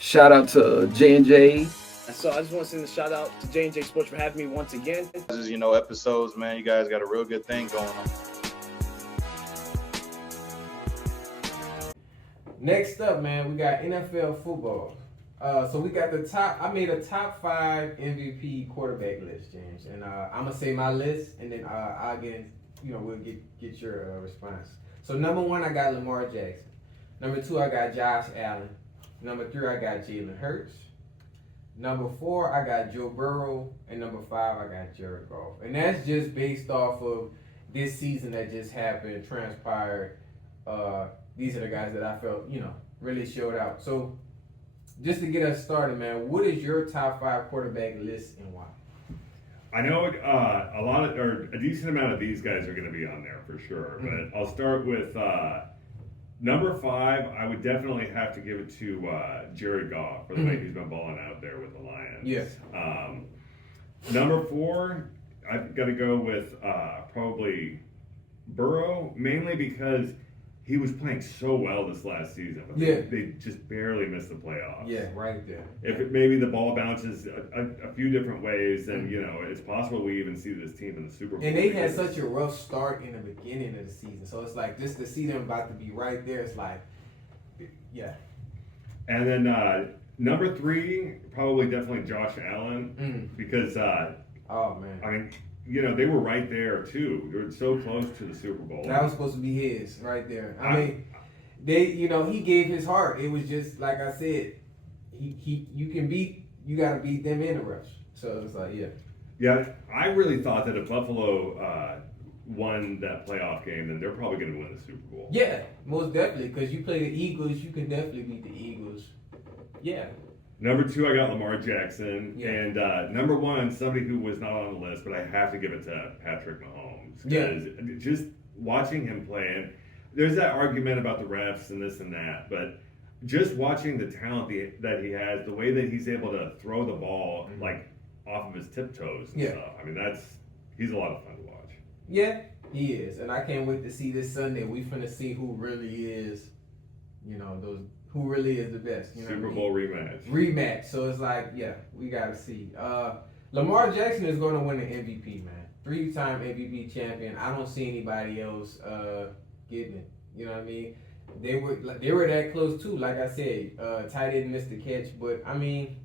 Shout out to J&J. So I just want to send a shout out to J&J Sports for having me once again. This is, episodes, man. You guys got a real good thing going on. Next up, man, we got NFL football. So we got the top. I made a top 5 MVP quarterback list, James, and I'm gonna say my list, and then I'll get, we'll get your response. So number 1, I got Lamar Jackson. Number 2, I got Josh Allen. Number 3, I got Jalen Hurts. Number 4, I got Joe Burrow, and number 5, I got Jared Goff. And that's just based off of this season that just happened, transpired. These are the guys that I felt, really showed out. So, just to get us started, man, what is your top 5 quarterback list and why? I know a decent amount of these guys are going to be on there for sure. But I'll start with number 5. I would definitely have to give it to Jared Goff for the way he's been balling out there with the Lions. Yes. Number 4, I've got to go with probably Burrow, mainly because he was playing so well this last season, but they just barely missed the playoffs. Yeah, right there. If maybe the ball bounces a few different ways, then it's possible we even see this team in the Super Bowl. And they had such a rough start in the beginning of the season, so it's like just to see them about to be right there, it's like, yeah. And then number 3, probably definitely Josh Allen, because oh man, I mean, they were right there too. They were so close to the Super Bowl. That was supposed to be his right there. I mean, he gave his heart. It was just like I said, you got to beat them in the rush. So it's like, yeah. Yeah, I really thought that if Buffalo won that playoff game, then they're probably going to win the Super Bowl. Yeah, most definitely, because you play the Eagles, you can definitely beat the Eagles. Yeah. Number 2, I got Lamar Jackson. Yeah. And number 1, somebody who was not on the list, but I have to give it to Patrick Mahomes. Yeah. Just watching him play, and there's that argument about the refs and this and that, but just watching the talent that he has, the way that he's able to throw the ball like off of his tiptoes and stuff. I mean, he's a lot of fun to watch. Yeah, he is. And I can't wait to see this Sunday. We finna see who really is, who really is the best. Super Bowl rematch. Rematch. So it's like, yeah, we got to see. Lamar Jackson is going to win the MVP, man. 3-time MVP champion. I don't see anybody else getting it. You know what I mean? They were that close too. Like I said, Ty didn't miss the catch, but I mean,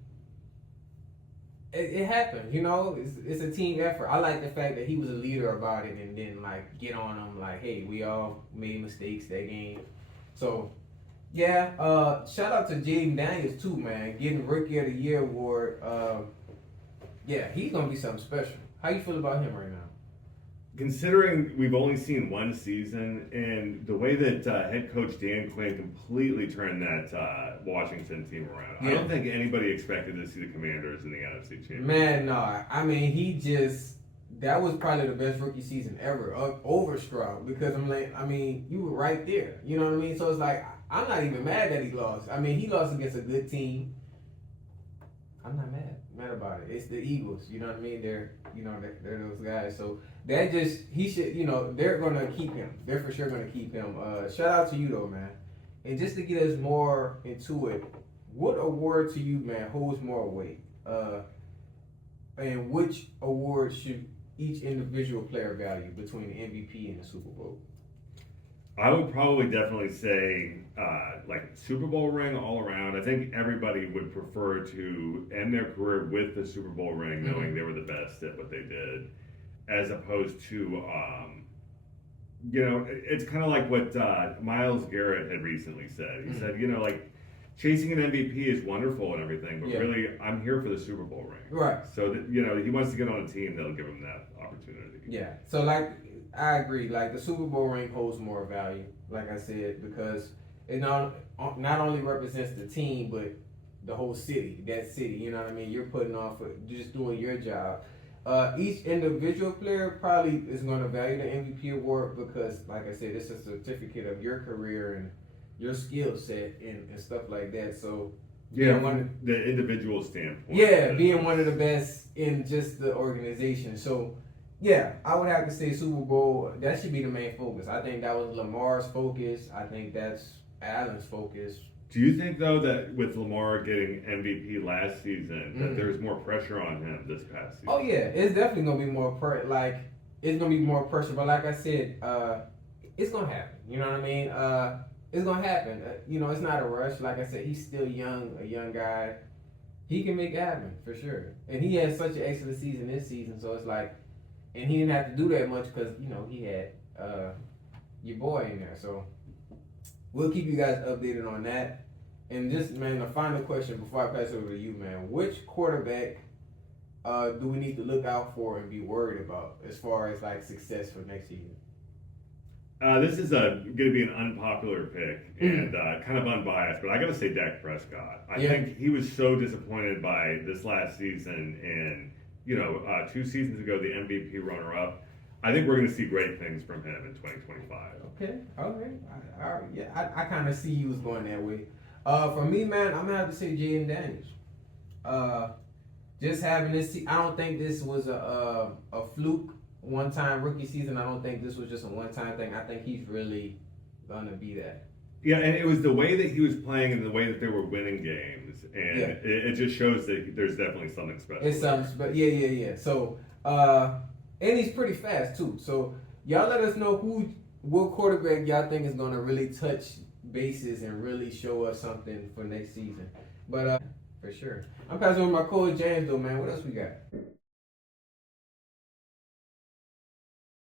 it happened. It's a team effort. I like the fact that he was a leader about it and didn't like get on them like, hey, we all made mistakes that game. So. Yeah, shout out to Jaden Daniels too, man. Getting Rookie of the Year award. Yeah, he's gonna be something special. How you feel about him right now? Considering we've only seen one season, and the way that head coach Dan Quinn completely turned that Washington team around, I don't think anybody expected to see the Commanders in the NFC Championship. Man, no. I mean, that was probably the best rookie season ever, over Stroud, because you were right there. You know what I mean? So it's like, I'm not even mad that he lost. I mean, he lost against a good team. I'm not mad about it. It's the Eagles. You know what I mean? They're those guys. So that he should, they're gonna keep him. They're for sure gonna keep him. Shout out to you though, man. And just to get us more into it, what award to you, man, holds more weight? And which award should each individual player value between the MVP and the Super Bowl? I would probably definitely say Super Bowl ring all around. I think everybody would prefer to end their career with the Super Bowl ring, knowing they were the best at what they did, as opposed to, it's kind of like what Myles Garrett had recently said. He said, chasing an MVP is wonderful and everything, but really, I'm here for the Super Bowl ring. Right. So that, he wants to get on a team that'll give him that opportunity. Yeah. So I agree. Like the Super Bowl ring holds more value, like I said, because it not only represents the team, but the whole city. That city, you know what I mean? You're putting off just doing your job. Each individual player probably is going to value the MVP award because, like I said, it's a certificate of your career and your skill set and stuff like that. So yeah, the individual standpoint. Yeah, being one of the best in just the organization. So yeah, I would have to say Super Bowl. That should be the main focus. I think that was Lamar's focus. I think that's Allen's focus. Do you think though that with Lamar getting MVP last season, that there's more pressure on him this past season? Oh yeah, it's definitely gonna be more it's gonna be more pressure. But like I said, it's gonna happen. You know what I mean? It's gonna happen. You know, it's not a rush. Like I said, he's still young, a young guy. He can make it happen for sure. And he had such an excellent season this season, so it's like, and he didn't have to do that much because you know he had your boy in there. So we'll keep you guys updated on that. And just, man, the final question before I pass it over to you, man. Which quarterback do we need to look out for and be worried about as far as, like, success for next season? This is going to be an unpopular pick and kind of unbiased, but I got to say Dak Prescott. I think he was so disappointed by this last season and, 2 seasons ago, the MVP runner-up. I think we're going to see great things from him in 2025. Okay. I kind of see you was going that way. For me, man, I'm gonna have to say Jaden Daniels. Just having this, I don't think this was a fluke one-time rookie season. I don't think this was just a one-time thing. I think he's really gonna be that. Yeah, and it was the way that he was playing and the way that they were winning games, and it just shows that there's definitely something special. It's something, but yeah. So, and he's pretty fast too. So y'all let us know what quarterback y'all think is gonna really touch bases and really show us something for next season. But for sure. I'm passing over my coach James though, man. What else we got?